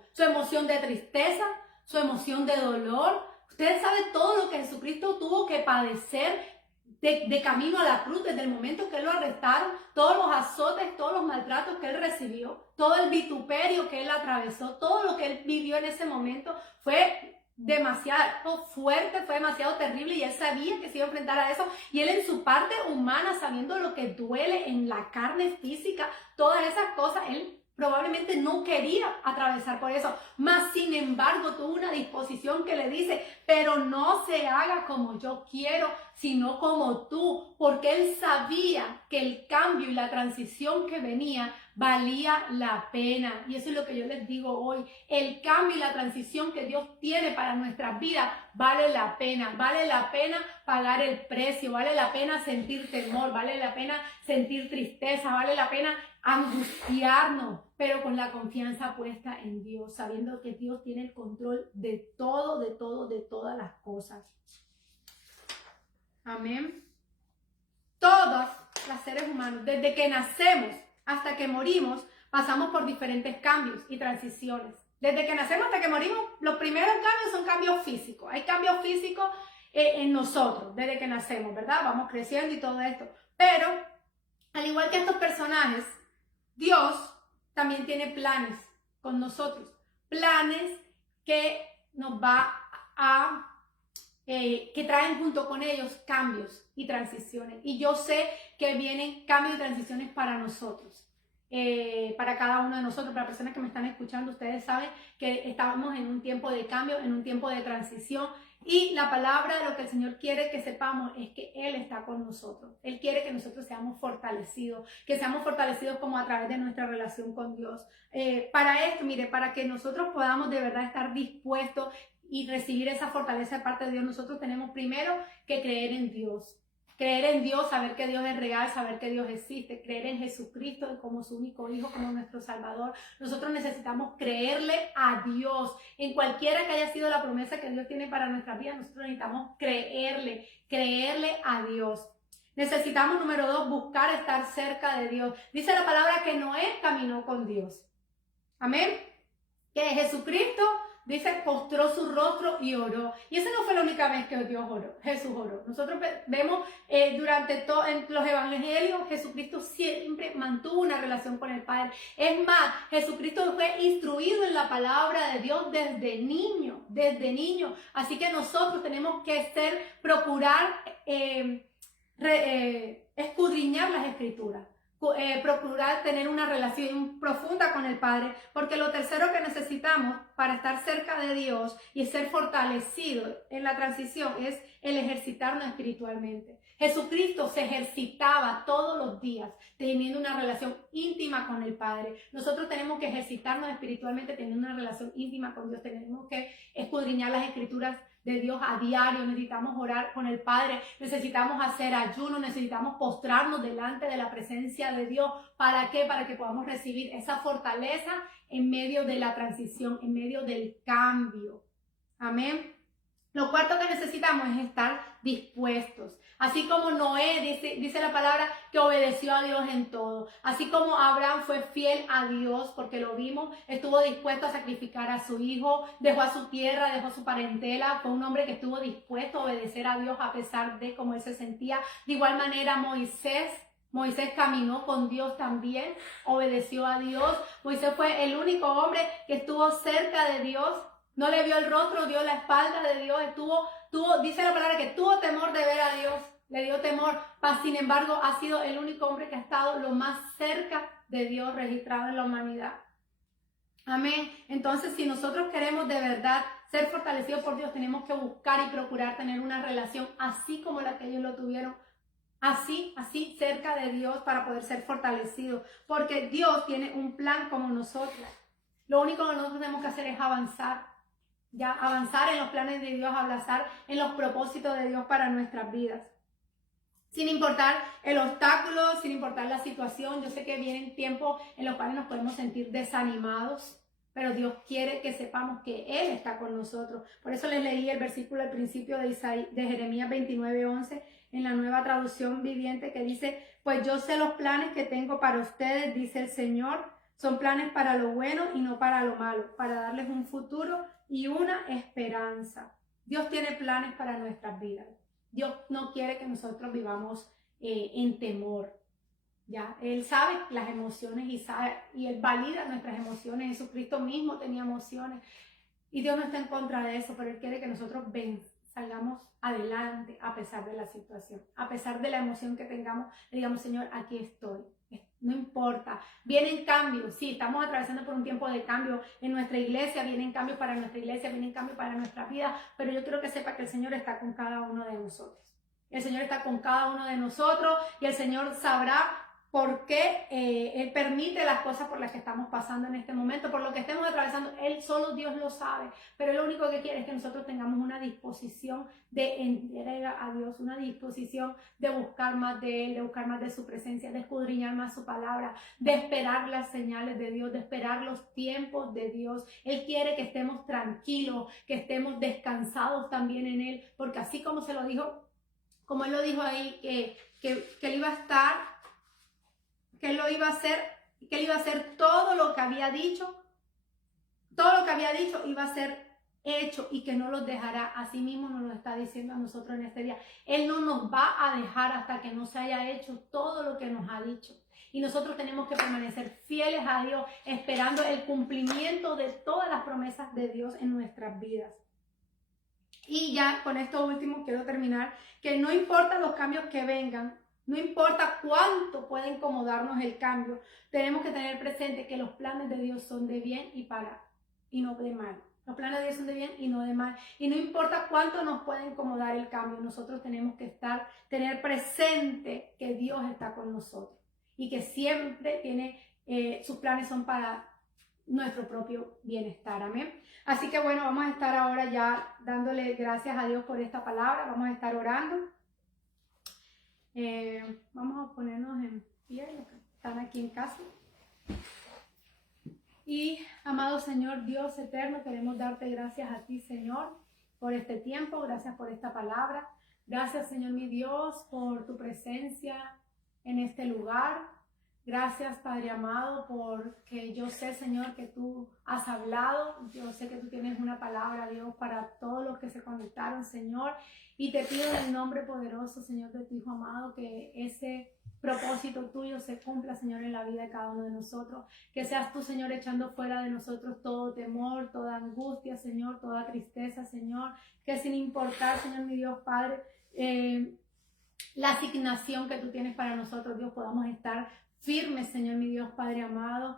de tristeza, su emoción de dolor. Ustedes saben todo lo que Jesucristo tuvo que padecer de camino a la cruz, desde el momento que él lo arrestaron, todos los azotes, todos los maltratos que él recibió, todo el vituperio que él atravesó, todo lo que él vivió en ese momento fue demasiado fuerte, fue demasiado terrible y él sabía que se iba a enfrentar a eso y él en su parte humana, sabiendo lo que duele en la carne física, todas esas cosas, él probablemente no quería atravesar por eso, mas sin embargo tuvo una disposición que le dice, pero no se haga como yo quiero, sino como tú, porque él sabía que el cambio y la transición que venía valía la pena. Y eso es lo que yo les digo hoy, el cambio y la transición que Dios tiene para nuestras vidas vale la pena pagar el precio, vale la pena sentir temor, vale la pena sentir tristeza, vale la pena angustiarnos, pero con la confianza puesta en Dios, sabiendo que Dios tiene el control de todo, de todas las cosas. Amén. Todos los seres humanos, desde que nacemos hasta que morimos, pasamos por diferentes cambios y transiciones. Desde que nacemos hasta que morimos, los primeros cambios son cambios físicos. Hay cambios físicos en nosotros, desde que nacemos, ¿verdad? Vamos creciendo y todo esto. Pero, al igual que estos personajes, Dios también tiene planes con nosotros, planes que nos va a, que traen junto con ellos cambios y transiciones. Y yo sé que vienen cambios y transiciones para nosotros, para cada uno de nosotros, para las personas que me están escuchando. Ustedes saben que estamos en un tiempo de cambio, en un tiempo de transición. Y la palabra, lo que el Señor quiere que sepamos es que Él está con nosotros. Él quiere que nosotros seamos fortalecidos, como a través de nuestra relación con Dios. Para esto, mire, para que nosotros podamos de verdad estar dispuestos y recibir esa fortaleza de parte de Dios, nosotros tenemos primero que creer en Dios. Creer en Dios, saber que Dios es real, saber que Dios existe, creer en Jesucristo como su único Hijo, como nuestro Salvador. Nosotros necesitamos creerle a Dios. En cualquiera que haya sido la promesa que Dios tiene para nuestra vida, nosotros necesitamos creerle a Dios. Necesitamos, número 2, buscar estar cerca de Dios. Dice la palabra que Noé caminó con Dios. Amén. Que Jesucristo, dice, postró su rostro y oró. Y esa no fue la única vez que Jesús oró. Nosotros vemos durante en los evangelios, Jesucristo siempre mantuvo una relación con el Padre. Es más, Jesucristo fue instruido en la palabra de Dios desde niño. Así que nosotros tenemos que procurar escudriñar las Escrituras. Procurar tener una relación profunda con el Padre, porque lo tercero que necesitamos para estar cerca de Dios y ser fortalecidos en la transición es el ejercitarnos espiritualmente. Jesucristo se ejercitaba todos los días teniendo una relación íntima con el Padre. Nosotros tenemos que ejercitarnos espiritualmente teniendo una relación íntima con Dios. Tenemos que escudriñar las Escrituras de Dios a diario. Necesitamos orar con el Padre, necesitamos hacer ayuno, necesitamos postrarnos delante de la presencia de Dios. ¿Para qué? Para que podamos recibir esa fortaleza en medio de la transición, en medio del cambio. Amén. Lo cuarto que necesitamos es estar dispuestos. Así como Noé, dice la palabra, que obedeció a Dios en todo. Así como Abraham fue fiel a Dios, porque lo vimos, estuvo dispuesto a sacrificar a su hijo, dejó a su tierra, dejó su parentela. Fue un hombre que estuvo dispuesto a obedecer a Dios a pesar de cómo él se sentía. De igual manera Moisés caminó con Dios también, obedeció a Dios. Moisés fue el único hombre que estuvo cerca de Dios. No le vio el rostro, dio la espalda de Dios, dice la palabra que tuvo temor de ver a Dios, le dio temor, sin embargo ha sido el único hombre que ha estado lo más cerca de Dios registrado en la humanidad. Amén. Entonces, si nosotros queremos de verdad ser fortalecidos por Dios, tenemos que buscar y procurar tener una relación así como la que ellos lo tuvieron, así cerca de Dios, para poder ser fortalecidos, porque Dios tiene un plan como nosotros. Lo único que nosotros tenemos que hacer es avanzar en los planes de Dios, avanzar en los propósitos de Dios para nuestras vidas. Sin importar el obstáculo, sin importar la situación. Yo sé que vienen tiempos en los cuales nos podemos sentir desanimados, pero Dios quiere que sepamos que Él está con nosotros. Por eso les leí el versículo al principio de Jeremías 29:11 en la Nueva Traducción Viviente, que dice: pues yo sé los planes que tengo para ustedes, dice el Señor. Son planes para lo bueno y no para lo malo, para darles un futuro y una esperanza. Dios tiene planes para nuestras vidas. Dios no quiere que nosotros vivamos en temor. ¿Ya? Él sabe las emociones y Él valida nuestras emociones. Jesucristo mismo tenía emociones y Dios no está en contra de eso, pero Él quiere que nosotros salgamos adelante a pesar de la situación, a pesar de la emoción que tengamos, le digamos, Señor, aquí estoy. No importa, vienen cambios, sí, estamos atravesando por un tiempo de cambio en nuestra iglesia, vienen cambios para nuestra iglesia, vienen cambios para nuestra vida, pero yo quiero que sepa que el Señor está con cada uno de nosotros. El Señor está con cada uno de nosotros y el Señor sabrá por qué Él permite las cosas por las que estamos pasando en este momento, por lo que estemos atravesando. Él solo Dios lo sabe, pero Él lo único que quiere es que nosotros tengamos una disposición de entrega a Dios, una disposición de buscar más de Él, de buscar más de su presencia, de escudriñar más su palabra, de esperar las señales de Dios, de esperar los tiempos de Dios. Él quiere que estemos tranquilos, que estemos descansados también en Él, porque así como se lo dijo, como Él lo dijo ahí, que Él iba a estar, que Él lo iba a hacer, que Él iba a hacer todo lo que había dicho iba a ser hecho y que no los dejará. Así mismo nos lo está diciendo a nosotros en este día. Él no nos va a dejar hasta que no se haya hecho todo lo que nos ha dicho. Y nosotros tenemos que permanecer fieles a Dios, esperando el cumplimiento de todas las promesas de Dios en nuestras vidas. Y ya con esto último quiero terminar, que no importa los cambios que vengan, no importa cuánto pueda incomodarnos el cambio, tenemos que tener presente que los planes de Dios son de bien y no de mal. Los planes de Dios son de bien y no de mal. Y no importa cuánto nos pueda incomodar el cambio, nosotros tenemos que tener presente que Dios está con nosotros y que siempre sus planes son para nuestro propio bienestar. Amén. Así que bueno, vamos a estar ahora ya dándole gracias a Dios por esta palabra. Vamos a estar orando. Vamos a ponernos en pie, los que están aquí en casa. Y amado Señor, Dios eterno, queremos darte gracias a ti, Señor, por este tiempo. Gracias por esta palabra. Gracias, Señor mi Dios, por tu presencia en este lugar. Gracias, Padre amado, porque yo sé, Señor, que tú has hablado. Yo sé que tú tienes una palabra, Dios, para todos los que se conectaron, Señor. Y te pido en el nombre poderoso, Señor, de tu Hijo amado, que ese propósito tuyo se cumpla, Señor, en la vida de cada uno de nosotros. Que seas tú, Señor, echando fuera de nosotros todo temor, toda angustia, Señor, toda tristeza, Señor. Que sin importar, Señor, mi Dios, Padre, la asignación que tú tienes para nosotros, Dios, podamos estar firmes, Señor, mi Dios, Padre amado,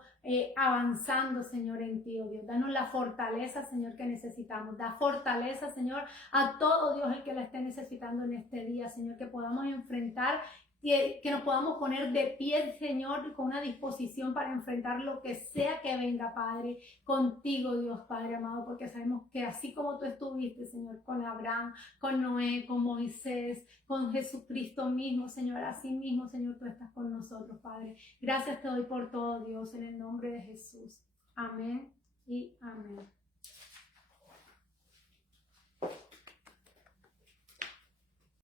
avanzando, Señor, en ti, oh Dios. Danos la fortaleza, Señor, que necesitamos. Da fortaleza, Señor, a todo Dios el que la esté necesitando en este día, Señor, que podamos enfrentar, que nos podamos poner de pie, Señor, con una disposición para enfrentar lo que sea que venga, Padre, contigo, Dios, Padre amado, porque sabemos que así como tú estuviste, Señor, con Abraham, con Noé, con Moisés, con Jesucristo mismo, Señor, así mismo, Señor, tú estás con nosotros, Padre. Gracias te doy por todo, Dios, en el nombre de Jesús. Amén y amén.